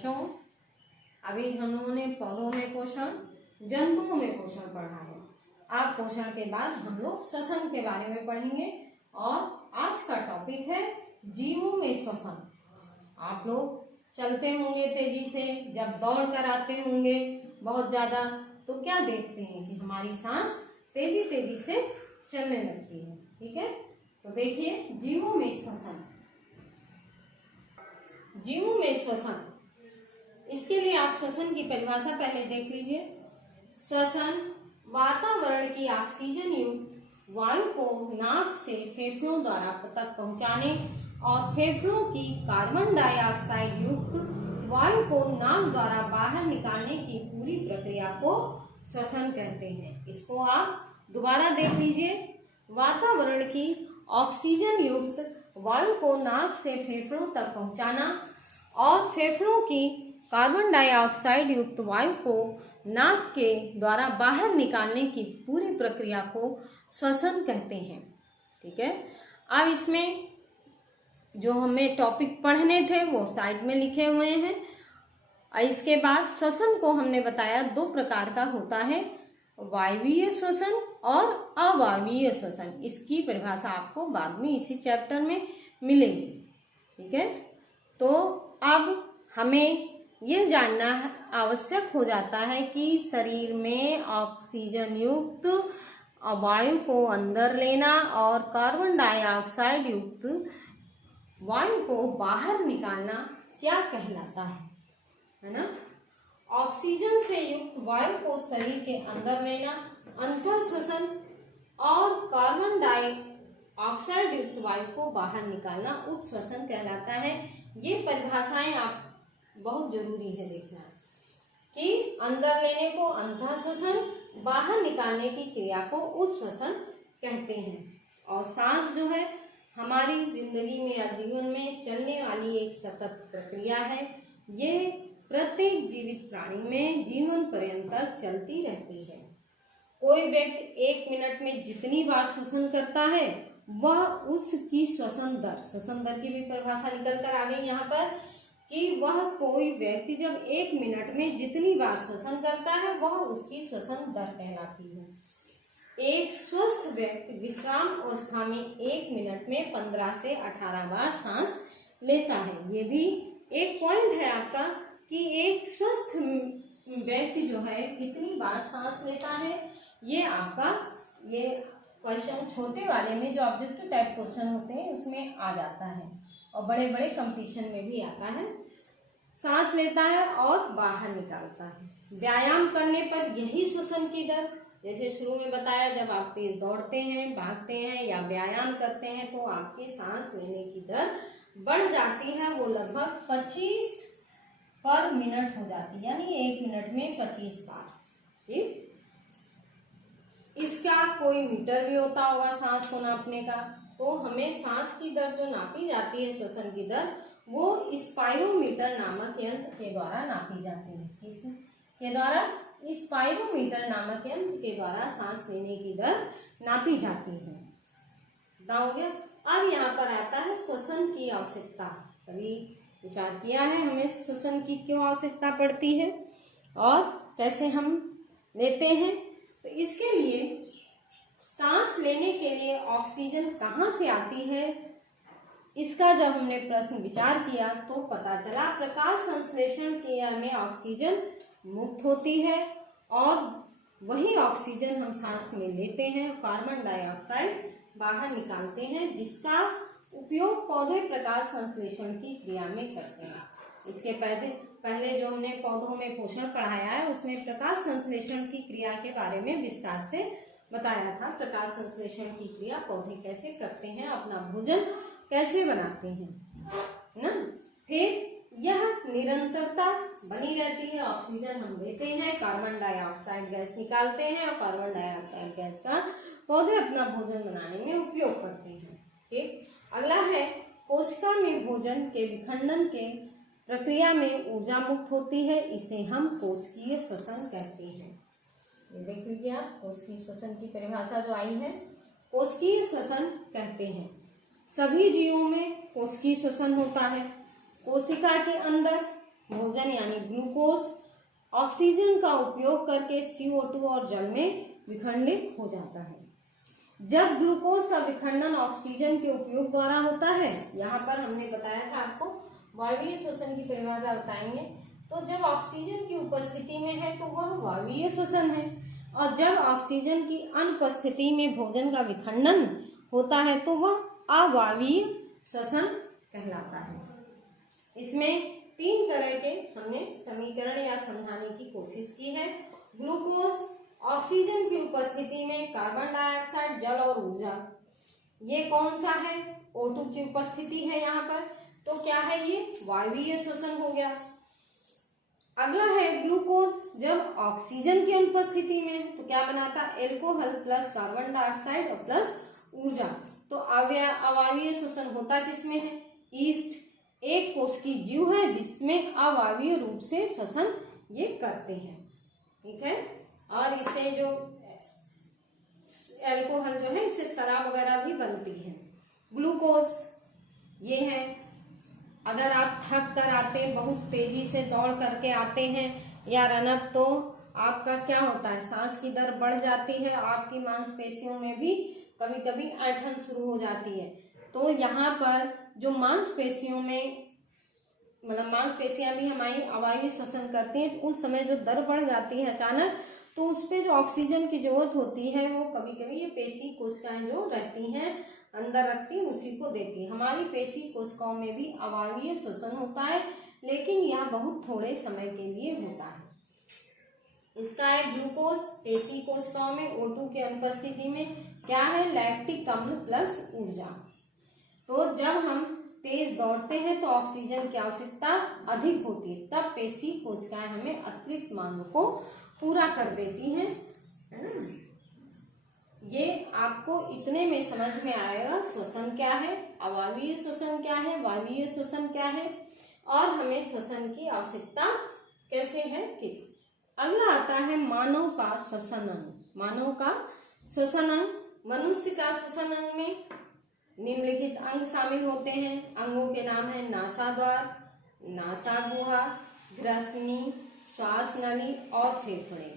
बच्चों, अभी हम लोगों ने पौधों में पोषण, जंतुओं में पोषण पढ़ा है। अब पोषण के बाद हम लोग श्वसन के बारे में पढ़ेंगे और आज का टॉपिक है जीवों में श्वसन। आप लोग चलते होंगे तेजी से, जब दौड़ कर आते होंगे बहुत ज़्यादा, तो क्या देखते हैं कि हमारी सांस तेजी तेजी से चलने लगती है। ठीक है, तो देखिए जीवों में श्वसन। जीवों में श्वसन, इसके लिए आप श्वसन की परिभाषा पहले देख लीजिए। श्वसन वातावरण की ऑक्सीजन युक्त वायु को नाक से फेफड़ों द्वारा तक पहुंचाने और फेफड़ों की कार्बन डाइऑक्साइड युक्त वायु को नाक द्वारा बाहर निकालने की पूरी प्रक्रिया को श्वसन कहते हैं। इसको आप दोबारा देख लीजिए। वातावरण की ऑक्सीजन युक्त वायु को नाक से फेफड़ों तक पहुंचाना और फेफड़ों की कार्बन डाइऑक्साइड युक्त वायु को नाक के द्वारा बाहर निकालने की पूरी प्रक्रिया को श्वसन कहते हैं। ठीक है, अब इसमें जो हमें टॉपिक पढ़ने थे वो साइड में लिखे हुए हैं। इसके बाद श्वसन को हमने बताया दो प्रकार का होता है, वायवीय श्वसन और अवायवीय श्वसन। इसकी परिभाषा आपको बाद में इसी चैप्टर में मिलेगी। ठीक है, तो अब हमें ये जानना आवश्यक हो जाता है कि शरीर में ऑक्सीजन युक्त वायु को अंदर लेना और कार्बन डाइऑक्साइड युक्त वायु को बाहर निकालना क्या कहलाता है ना। ऑक्सीजन से युक्त वायु को शरीर के अंदर लेना अंतर श्वसन और कार्बन डाइऑक्साइड युक्त वायु को बाहर निकालना उच्छ्वसन कहलाता है। ये परिभाषाएं आप बहुत जरूरी है देखना कि अंदर लेने को अंतर श्वसन, बाहर निकालने की क्रिया को उच्छ्वसन कहते हैं। और सांस जो है हमारी जिंदगी में या जीवन में चलने वाली एक सतत प्रक्रिया है। ये प्रत्येक जीवित प्राणी में जीवन पर्यंत चलती रहती है। कोई व्यक्ति 1 मिनट में जितनी बार श्वसन करता है वह उसकी श्वसन दर की भी परिभाषा निकल कर आ गई यहाँ पर कि वह कोई व्यक्ति जब 1 मिनट में जितनी बार श्वसन करता है वह उसकी श्वसन दर कहलाती है। एक स्वस्थ व्यक्ति विश्राम अवस्था में 1 मिनट में 15 से 18 बार सांस लेता है। ये भी एक पॉइंट है आपका कि एक स्वस्थ व्यक्ति जो है कितनी बार सांस लेता है। ये आपका ये क्वेश्चन छोटे वाले में जो ऑब्जेक्टिव टाइप क्वेश्चन होते हैं उसमें आ जाता है और बड़े बड़े कंपटीशन में भी आता है। सांस लेता है और बाहर निकालता है। व्यायाम करने पर यही श्वसन की दर, जैसे शुरू में बताया, जब आप तेज दौड़ते हैं, भागते हैं या व्यायाम करते हैं तो आपकी सांस लेने की दर बढ़ जाती है। वो लगभग 25 पर मिनट हो जाती है, यानी 1 मिनट में 25 बार। ठीक, इसका कोई मीटर भी होता होगा सांस को नापने का, तो हमें सांस की दर जो नापी जाती है, श्वसन की दर, वो स्पाइरोमीटर नामक यंत्र के द्वारा नापी जाती है। किसके द्वारा? स्पाइरोमीटर नामक यंत्र के द्वारा सांस लेने की दर नापी जाती है। हो गया। अब यहाँ पर आता है श्वसन की आवश्यकता। कभी विचार किया है हमें श्वसन की क्यों आवश्यकता पड़ती है और कैसे हम लेते हैं? तो इसके लिए सांस लेने के लिए ऑक्सीजन कहाँ से आती है, इसका जब हमने प्रश्न विचार किया तो पता चला प्रकाश संश्लेषण क्रिया में ऑक्सीजन मुक्त होती है और वही ऑक्सीजन हम सांस में लेते हैं, कार्बन डाइऑक्साइड बाहर निकालते हैं, जिसका उपयोग पौधे प्रकाश संश्लेषण की क्रिया में करते हैं। इसके पहले जो हमने पौधों में पोषण पढ़ाया है उसमें प्रकाश संश्लेषण की क्रिया के बारे में विस्तार से बताया था। प्रकाश संश्लेषण की क्रिया पौधे कैसे करते हैं, अपना भोजन कैसे बनाते हैं ना। फिर यह निरंतरता बनी रहती है। ऑक्सीजन हम लेते हैं, कार्बन डाइऑक्साइड गैस निकालते हैं और कार्बन डाइऑक्साइड गैस का पौधे अपना भोजन बनाने में उपयोग करते हैं। ठीक, अगला है कोशिका में भोजन के विखंडन के प्रक्रिया में ऊर्जा मुक्त होती है, इसे हम कोशिकीय श्वसन कहते हैं। ये देख लीजिए आप, कोशिकीय श्वसन की परिभाषा जो आई है, कोशिकीय श्वसन कहते हैं। सभी जीवों में कोशिकीय श्वसन होता है। कोशिका के अंदर भोजन यानी ग्लूकोज ऑक्सीजन का उपयोग करके CO2 और जल में विखंडित हो जाता है। जब ग्लूकोज का विखंडन ऑक्सीजन के उपयोग द्वारा होता है, यहाँ पर हमने बताया था आपको वायवीय श्वसन की परिभाषा बताएंगे, तो जब ऑक्सीजन की उपस्थिति में है तो वह वायवीय श्वसन है, और जब ऑक्सीजन की अनुपस्थिति में भोजन का विखंडन होता है तो वह अवायवीय श्वसन कहलाता है। इसमें 3 तरह के हमने समीकरण या समझाने की कोशिश की है। ग्लूकोज, ऑक्सीजन की उपस्थिति में कार्बन डाइऑक्साइड, जल और ऊर्जा। ये कौन सा है? O2 की उपस्थिति है यहाँ पर, तो क्या है ये? वायवीय श्वसन हो गया। अगला है ग्लूकोज, जब ऑक्सीजन की अनुपस्थिति में तो क्या बनाता? एल्कोहल प्लस कार्बन डाइऑक्साइड और प्लस ऊर्जा। तो अवायवीय श्वसन होता किसमें है? ईस्ट, एक कोश की जीव है जिसमें अवायवीय रूप से श्वसन ये करते हैं। ठीक है, और इससे जो एल्कोहल जो है इससे शराब वगैरह भी बनती है। ग्लूकोज ये है, अगर आप थक कर आते हैं, बहुत तेजी से दौड़ करके आते हैं या रनअप, तो आपका क्या होता है? सांस की दर बढ़ जाती है, आपकी मांसपेशियों में भी कभी कभी ऐंठन शुरू हो जाती है। तो यहाँ पर जो मांसपेशियों में मतलब मांसपेशियां भी हमारी अवायवीय श्वसन करती हैं, तो उस समय जो दर बढ़ जाती है अचानक, तो उस पर जो ऑक्सीजन की जरूरत होती है वो कभी कभी ये पेशी कोशिकाएं जो रहती हैं अंदर रखती हैं उसी को देती है। हमारी पेशी कोशिकाओं में भी अवायवीय श्वसन होता है, लेकिन यह बहुत थोड़े समय के लिए होता है। इसका है ग्लूकोज पेशी कोशिकाओं में O2 की अनुपस्थिति में क्या है? लैक्टिक अम्ल प्लस ऊर्जा। तो जब हम तेज दौड़ते हैं तो ऑक्सीजन की आवश्यकता अधिक होती है, तब पेशी कोशिकाएं हमें अतिरिक्त मांग को पूरा कर देती हैं, है ना। ये आपको इतने में समझ में आएगा श्वसन क्या है, अवायवीय श्वसन क्या है, वायवीय श्वसन क्या है, और हमें श्वसन की आवश्यकता कैसे है किस। अगला आता है मानव का श्वसन अंग। मानव का श्वसन अंग, मनुष्य का श्वसन अंग में निम्नलिखित अंग शामिल होते हैं। अंगों के नाम है नासाद्वार, नासागुहा, ग्रसनी, श्वास नली और फेफड़े।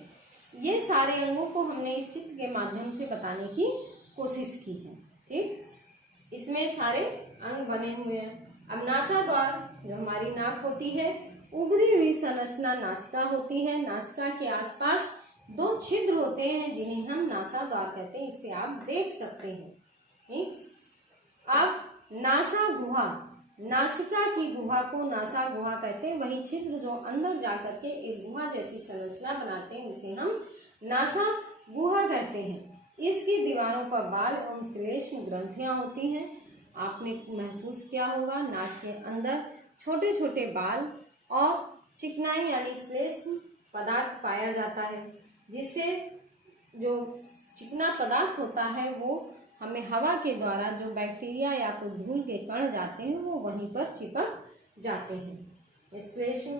ये सारे अंगों को हमने इस चित्र के माध्यम से बताने की कोशिश की है। ठीक, इसमें सारे अंग बने हुए हैं। अब नासाद्वार, जो हमारी नाक होती है, उभरी हुई संरचना नासिका होती है। नासिका के आसपास 2 छिद्र होते हैं जिन्हें हम नासाद्वार कहते हैं, इसे आप देख सकते हैं। ठीक, अब नासा गुहा, नासिका की गुहा को नासा गुहा कहते हैं। वही छिद्र जो अंदर जाकर के एक गुहा जैसी संरचना बनाते हैं उसे हम नासा गुहा कहते हैं। इसकी दीवारों पर बाल एवं श्लेष्म ग्रंथियां होती हैं। आपने महसूस किया होगा नाक के अंदर छोटे छोटे बाल और चिकनाई यानी श्लेष्म पदार्थ पाया जाता है, जिससे जो चिकना पदार्थ होता है वो हमें हवा के द्वारा जो बैक्टीरिया या कोई धूल के कण जाते हैं वो वहीं पर चिपक जाते हैं। श्लेष्म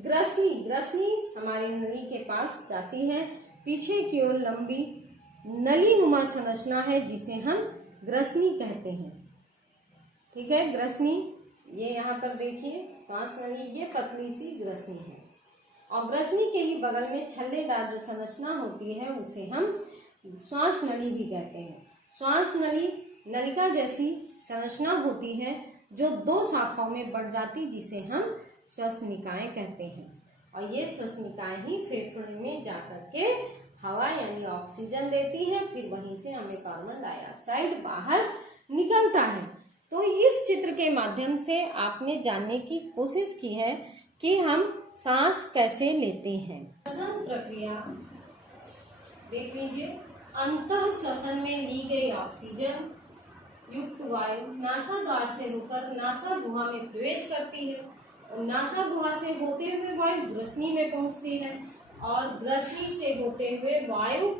ग्रसनी, ग्रसनी हमारी नली के पास जाती है। पीछे की ओर लंबी नलीनुमा संरचना है जिसे हम ग्रसनी कहते हैं। ठीक है, ग्रसनी ये यहाँ पर देखिए श्वास नली, ये पतली सी ग्रसनी है। और ग्रसनी के ही बगल में छल्लेदार जो संरचना होती है उसे हम श्वास नली भी कहते हैं। श्वास नली नलिका जैसी संरचना होती है जो 2 शाखाओं में बढ़ जाती, जिसे हम श्वसनिकाएं कहते हैं। और ये श्वसनिकाएं ही फेफड़े में जाकर के हवा यानी ऑक्सीजन देती है, फिर वहीं से हमें कार्बन डाइऑक्साइड बाहर निकलता है। तो इस चित्र के माध्यम से आपने जानने की कोशिश की है कि हम सांस कैसे लेते हैं। श्वसन प्रक्रिया देख लीजिए। अंतः श्वसन में ली गई ऑक्सीजन युक्त वायु नासाद्वार से होकर नासा गुहा में प्रवेश करती है, और नासा गुहा से होते हुए वायु ग्रसनी में पहुंचती है, और ग्रसनी से होते हुए वायु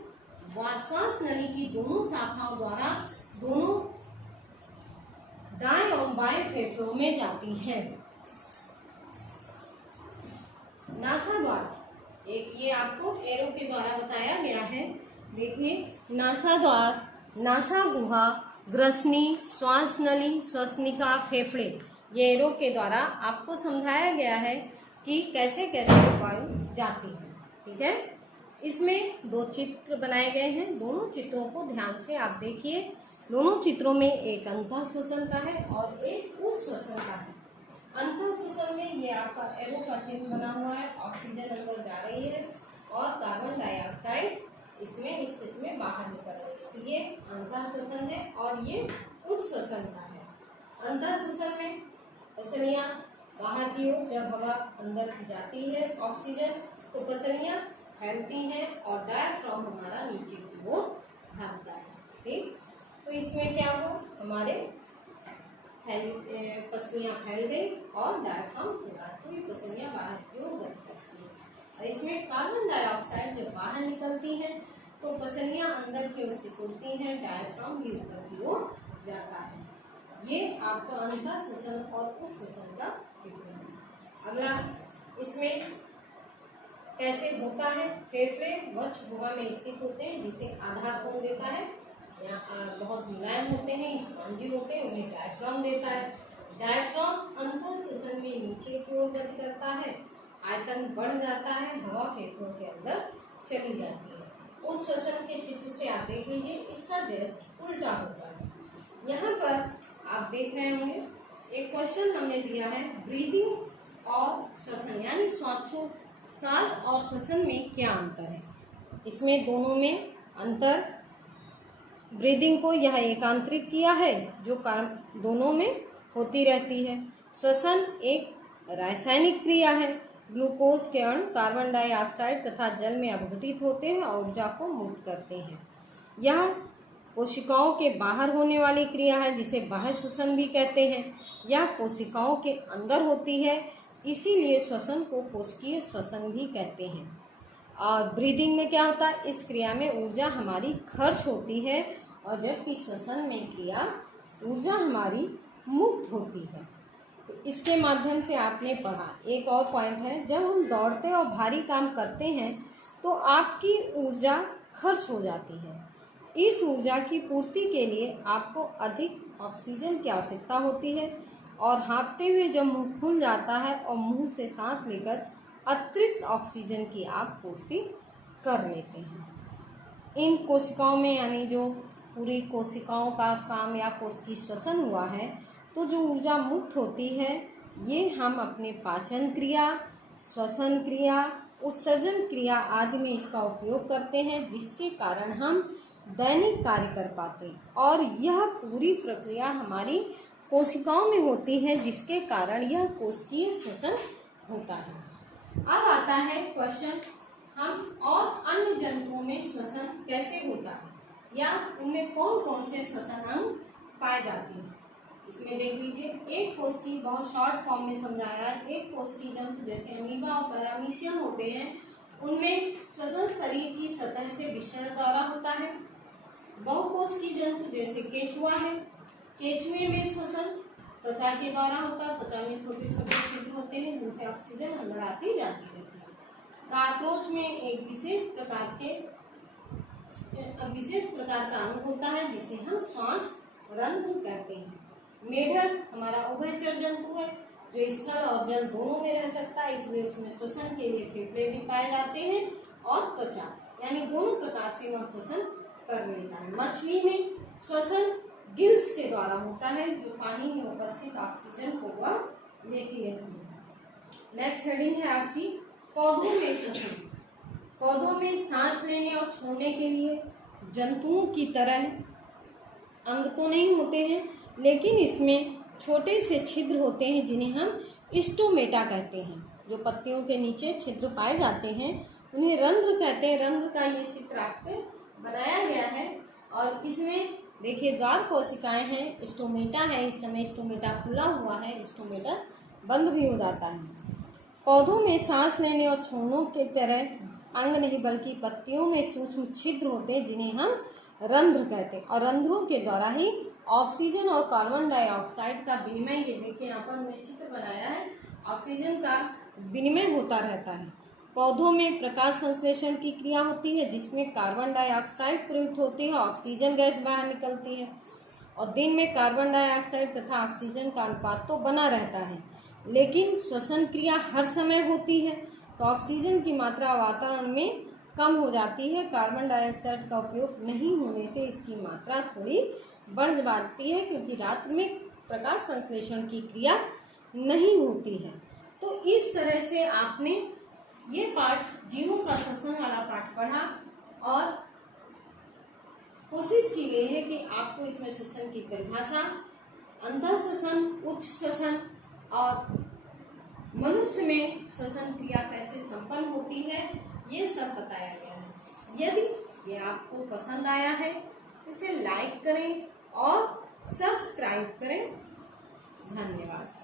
श्वास नली की दोनों शाखाओं द्वारा दोनों दाएं और बाएं फेफड़ों में जाती है। नासाद्वार एक ये आपको एरो के द्वारा बताया गया है। देखिए, नासाद्वार, नासा गुहा, ग्रसनी, श्वास नली, श्वसनिका, फेफड़े, ये एरो के द्वारा आपको समझाया गया है। कि कैसे कैसे वायु जाती है। ठीक है, इसमें दो चित्र बनाए गए हैं, दोनों चित्रों को ध्यान से आप देखिए। दोनों चित्रों में एक अंतः श्वसन का है और एक उच्छ्वसन का है। अंतः श्वसन में ये आपका एरो का चिन्ह बना हुआ है, ऑक्सीजन अंदर जा रही है और कार्बन डाइऑक्साइड इसमें इस चित्र में बाहर निकल रही है। तो ये अंतः श्वसन है और ये उच्छ्वसन का है। अंतः श्वसन में पसलियाँ बाहर की ओर, जब हवा अंदर की जाती है ऑक्सीजन तो पसलियाँ फैलती हैं और डायफ्राम हमारा नीचे की ओर भागता है। ठीक, तो इसमें क्या हुआ, हमारे पसलियाँ फैल गई और डायफ्राम खुला, तो ये पसलियाँ बाहर की ओर गति करती है। और इसमें कार्बन डाइऑक्साइड जब बाहर निकलती है तो पसलियाँ अंदर की ओर सिकुड़ती हैं, डायफ्राम भी ऊपर की ओर जाता है। ये आपका अंतः श्वसन और उच्छ्वसन का चित्र है। अगला, इसमें कैसे होता है, फेफड़े वक्ष गुहा में स्थित होते हैं जिसे आधार कौन देता है, या बहुत मुलायम होते हैं, स्पंजी होते हैं, उन्हें डायफ्राम देता है। डायफ्राम अंतः श्वसन में नीचे की ओर गति करता है, आयतन बढ़ जाता है, हवा फेफड़ों के अंदर चली जाती है। उच्छ्वसन के चित्र से आप देख लीजिए, इसका जस्ट उल्टा होता है। यहाँ पर आप देख रहे होंगे एक क्वेश्चन हमने दिया है, ब्रीदिंग और श्वसन यानी श्वास और श्वसन में क्या अंतर है। इसमें दोनों में अंतर, ब्रीदिंग को यह एकांतरिक किया है जो काम दोनों में होती रहती है। श्वसन एक रासायनिक क्रिया है, ग्लूकोज के अणु कार्बन डाइऑक्साइड तथा जल में अपघटित होते हैं और ऊर्जा को मुक्त करते हैं। यह कोशिकाओं के बाहर होने वाली क्रिया है जिसे बाह्य श्वसन भी कहते हैं। यह कोशिकाओं के अंदर होती है, इसीलिए श्वसन को कोशिकीय श्वसन भी कहते हैं। और ब्रीदिंग में क्या होता है, इस क्रिया में ऊर्जा हमारी खर्च होती है और जबकि श्वसन में क्रिया ऊर्जा हमारी मुक्त होती है। तो इसके माध्यम से आपने पढ़ा। एक और पॉइंट है, जब हम दौड़ते और भारी काम करते हैं तो आपकी ऊर्जा खर्च हो जाती है। इस ऊर्जा की पूर्ति के लिए आपको अधिक ऑक्सीजन की आवश्यकता होती है और हाँफते हुए जब मुंह खुल जाता है और मुंह से सांस लेकर अतिरिक्त ऑक्सीजन की आप पूर्ति कर लेते हैं। इन कोशिकाओं में यानी जो पूरी कोशिकाओं का काम या कोशिकीय श्वसन हुआ है, तो जो ऊर्जा मुक्त होती है ये हम अपने पाचन क्रिया, श्वसन क्रिया, उत्सर्जन क्रिया आदि में इसका उपयोग करते हैं, जिसके कारण हम दैनिक कार्य कर पाते हैं। और यह पूरी प्रक्रिया हमारी कोशिकाओं में होती है, जिसके कारण यह कोशिकीय श्वसन होता है। अब आता है क्वेश्चन, हम और अन्य जंतुओं में श्वसन कैसे होता है या उनमें कौन कौन से श्वसन अंग पाए जाते हैं। इसमें देख लीजिए, एक कोशिकी, बहुत शॉर्ट फॉर्म में समझाया है, एक कोशिकी जंतु जैसे अमीबा और पैरामीशियम होते हैं, उनमें श्वसन शरीर की सतह से विषण द्वारा होता है। बहुकोशिकीय जंतु जैसे केचुआ है, केचुए में श्वसन त्वचा के द्वारा होता है, त्वचा में छोटे छोटे छिद्र होते हैं जिनसे ऑक्सीजन अंदर आती जाती रहती है। काकरोच में एक विशेष प्रकार का अंग होता है जिसे हम श्वास रंध्र कहते हैं। मेढक हमारा उभयचर जंतु है जो स्थल और जल दोनों में रह सकता है, इसलिए उसमें श्वसन के लिए फेफड़े भी पाए जाते हैं और त्वचा, यानी दोनों प्रकार से वह श्वसन कर लेता है। मछली में श्वसन गिल्स के द्वारा होता है जो पानी में उपस्थित ऑक्सीजन को वह लेती रहती है। नेक्स्ट हेडिंग है आपकी पौधों में श्वसन। पौधों में सांस लेने और छोड़ने के लिए जंतुओं की तरह अंग तो नहीं होते हैं, लेकिन इसमें छोटे से छिद्र होते हैं जिन्हें हम स्टोमेटा कहते हैं। जो पत्तियों के नीचे छिद्र पाए जाते हैं उन्हें रंध्र कहते हैं। रंध्र का ये चित्र आपको बनाया गया है और इसमें देखिए द्वार कोशिकाएं हैं, स्टोमेटा है, इस समय स्टोमेटा खुला हुआ है, स्टोमेटा बंद भी हो जाता है। पौधों में सांस लेने और छोड़ने की तरह अंग नहीं बल्कि पत्तियों में सूक्ष्म छिद्र होते हैं जिन्हें हम रंध्र कहते हैं और रंध्रों के द्वारा ही ऑक्सीजन और कार्बन डाइऑक्साइड का विनिमय, ये देखिए यहाँ पर हमने चित्र बनाया है, ऑक्सीजन का विनिमय होता रहता है। पौधों में प्रकाश संश्लेषण की क्रिया होती है जिसमें कार्बन डाइऑक्साइड प्रयुक्त होती है, ऑक्सीजन गैस बाहर निकलती है और दिन में कार्बन डाइऑक्साइड तथा ऑक्सीजन का अनुपात तो बना रहता है, लेकिन श्वसन क्रिया हर समय होती है तो ऑक्सीजन की मात्रा वातावरण में कम हो जाती है। कार्बन डाइऑक्साइड का उपयोग नहीं होने से इसकी मात्रा थोड़ी बढ़ जाती है, क्योंकि रात में प्रकाश संश्लेषण की क्रिया नहीं होती है। तो इस तरह से आपने ये पाठ जीवों का श्वसन वाला पाठ पढ़ा और कोशिश की गई है कि आपको इसमें श्वसन की परिभाषा, अंतः श्वसन, उच्च श्वसन और मनुष्य में श्वसन क्रिया कैसे संपन्न होती है, ये सब बताया गया है। यदि ये आपको पसंद आया है तो इसे लाइक करें और सब्सक्राइब करें। धन्यवाद।